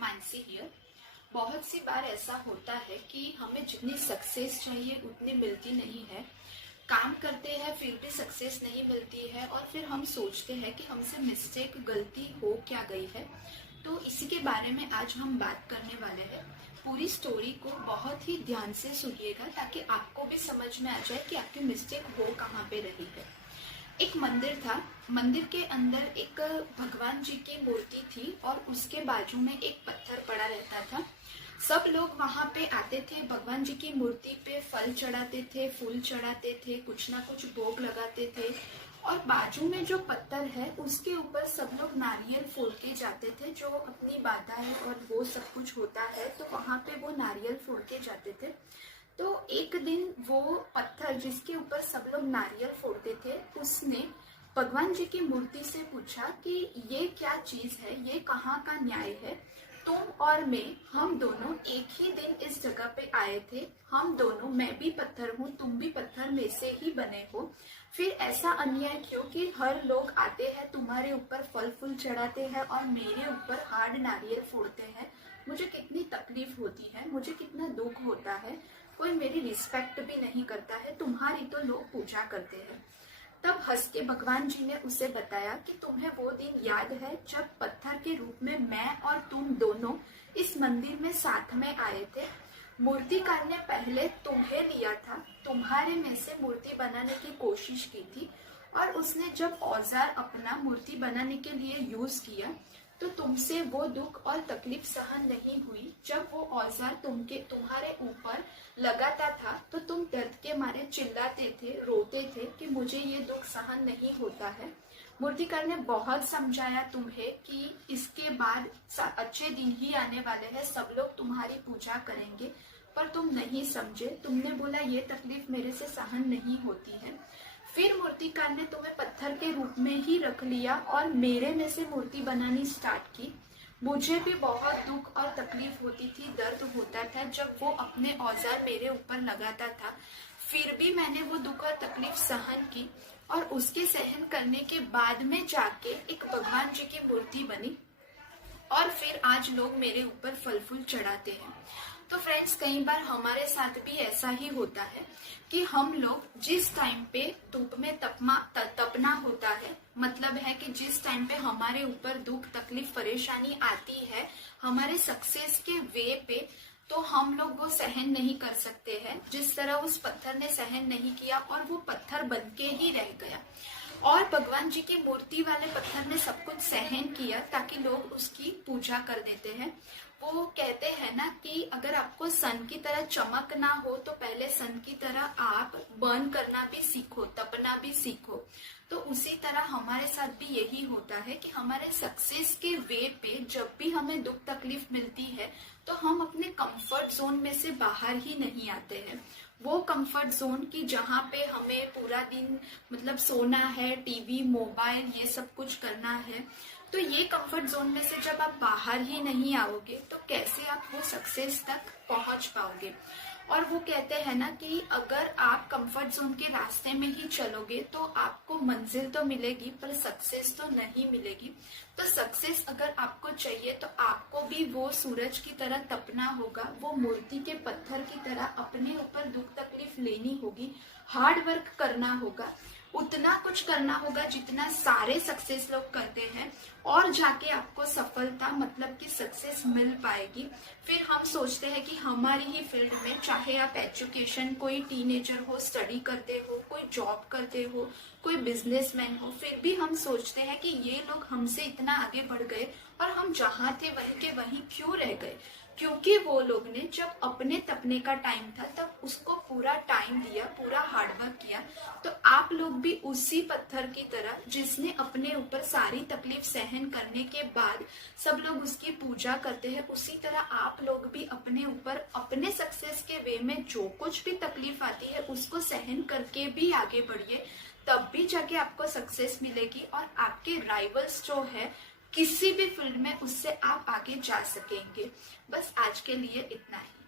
Mansi here. बहुत सी बार ऐसा होता है कि हमें जितनी सक्सेस चाहिए उतनी मिलती नहीं है। काम करते हैं फिर भी सक्सेस नहीं मिलती है और फिर हम सोचते हैं कि हमसे मिस्टेक गलती हो क्या गई है। तो इसी के बारे में आज हम बात करने वाले हैं। पूरी स्टोरी को बहुत ही ध्यान से सुनिएगा ताकि आपको भी समझ में आ जाए कि आपकी मिस्टेक हो कहाँ पे रही है। एक मंदिर था। मंदिर के अंदर एक भगवान जी की मूर्ति थी और उसके बाजू में एक पत्थर पड़ा रहता था। सब लोग वहां पे आते थे, भगवान जी की मूर्ति पे फल चढ़ाते थे, फूल चढ़ाते थे, कुछ ना कुछ भोग लगाते थे। और बाजू में जो पत्थर है उसके ऊपर सब लोग नारियल फोड़ के जाते थे। जो अपनी बाधा है और वो सब कुछ होता है तो वहां पे वो नारियल फोड़ के जाते थे। तो एक दिन वो पत्थर जिसके ऊपर सब लोग नारियल फोड़ते थे उसने भगवान जी की मूर्ति से पूछा कि ये क्या चीज है, ये कहाँ का न्याय है। तुम और मैं, हम दोनों एक ही दिन इस जगह पे आए थे। हम दोनों, मैं भी पत्थर हूँ, तुम भी पत्थर में से ही बने हो। फिर ऐसा अन्याय क्यों कि हर लोग आते हैं, तुम्हारे ऊपर फल फूल चढ़ाते हैं और मेरे ऊपर हार्ड नारियल फोड़ते हैं। मुझे कितनी तकलीफ होती है, मुझे कितना दुख होता है। कोई मेरी रिस्पेक्ट भी नहीं करता है, तुम्हारी तो लोग पूजा करते हैं। तब हंस के भगवान जी ने उसे बताया कि तुम्हें वो दिन याद है जब पत्थर के रूप में मैं और तुम दोनों इस मंदिर में साथ में आए थे। मूर्तिकार ने पहले तुम्हें लिया था, तुम्हारे में से मूर्ति बनाने की कोशिश की थी और उसने जब औजार अपना मूर्ति बनाने के लिए यूज किया तो तुमसे वो दुख और तकलीफ सहन नहीं हुई। जब वो औजार तुम्हारे ऊपर लगाता था तो तुम दर्द के मारे चिल्लाते थे, रोते थे कि मुझे ये दुख सहन नहीं होता है। मूर्तिकार ने बहुत समझाया तुम्हें कि इसके बाद अच्छे दिन ही आने वाले हैं, सब लोग तुम्हारी पूजा करेंगे, पर तुम नहीं समझे। तुमने बोला ये तकलीफ मेरे से सहन नहीं होती है। फिर मूर्तिकार ने तुम्हें पत्थर के रूप में ही रख लिया और मेरे में से मूर्ति बनानी स्टार्ट की। मुझे भी बहुत दुख और तकलीफ होती थी, दर्द होता था जब वो अपने औजार मेरे ऊपर लगाता था। फिर भी मैंने वो दुख और तकलीफ सहन की और उसके सहन करने के बाद में जाके एक भगवान जी की मूर्ति बनी और फिर आज लोग मेरे ऊपर फल फूल चढ़ाते हैं। तो फ्रेंड्स, कई बार हमारे साथ भी ऐसा ही होता है कि हम लोग जिस टाइम पे धूप में तपना होता है, मतलब है कि जिस टाइम पे हमारे ऊपर दुख तकलीफ परेशानी आती है हमारे सक्सेस के वे पे, तो हम लोग वो सहन नहीं कर सकते हैं जिस तरह उस पत्थर ने सहन नहीं किया और वो पत्थर बन के ही रह गया। और भगवान जी की मूर्ति वाले पत्थर ने सब कुछ सहन किया ताकि लोग उसकी पूजा कर देते हैं। वो कहते हैं ना कि अगर आपको सन की तरह चमक ना हो तो पहले सन की तरह आप बर्न करना भी सीखो, तपना भी सीखो। तो उसी तरह हमारे साथ भी यही होता है कि हमारे सक्सेस के वे पे जब भी हमें दुख तकलीफ मिलती है तो हम अपने कंफर्ट जोन में से बाहर ही नहीं आते हैं। वो कंफर्ट जोन की जहाँ पे हमें पूरा दिन मतलब सोना है, टीवी मोबाइल ये सब कुछ करना है, तो ये कंफर्ट जोन में से जब आप बाहर ही नहीं आओगे तो कैसे आप वो सक्सेस तक पहुंच पाओगे। और वो कहते हैं ना कि अगर आप कंफर्ट जोन के रास्ते में ही चलोगे तो आपको मंजिल तो मिलेगी पर सक्सेस तो नहीं मिलेगी। तो सक्सेस अगर आपको चाहिए तो आपको भी वो सूरज की तरह तपना होगा, वो मूर्ति के पत्थर की तरह अपने ऊपर दुख तकलीफ लेनी होगी, हार्ड वर्क करना होगा, उतना कुछ करना होगा जितना सारे सक्सेस लोग करते हैं और जाके आपको सफलता मतलब कि सक्सेस मिल पाएगी। फिर हम सोचते हैं कि हमारी ही फील्ड में, चाहे आप एजुकेशन, कोई टीनेजर हो, स्टडी करते हो, कोई जॉब करते हो, कोई बिजनेसमैन हो, फिर भी हम सोचते हैं कि ये लोग हमसे इतना आगे बढ़ गए और हम जहाँ थे वहीं के वहीं क्यों रह गए। क्योंकि वो लोग ने जब अपने तपने का टाइम था तब उसको पूरा टाइम दिया, पूरा हार्डवर्क किया। तो आप लोग भी उसी पत्थर की तरह जिसने अपने ऊपर सारी तकलीफ सहन करने के बाद सब लोग उसकी पूजा करते हैं, उसी तरह आप लोग भी अपने ऊपर अपने सक्सेस के वे में जो कुछ भी तकलीफ आती है उसको सहन करके भी आगे बढ़िए, तब भी जाके आपको सक्सेस मिलेगी और आपके राइवल्स जो है किसी भी फील्ड में उससे आप आगे जा सकेंगे। बस आज के लिए इतना ही।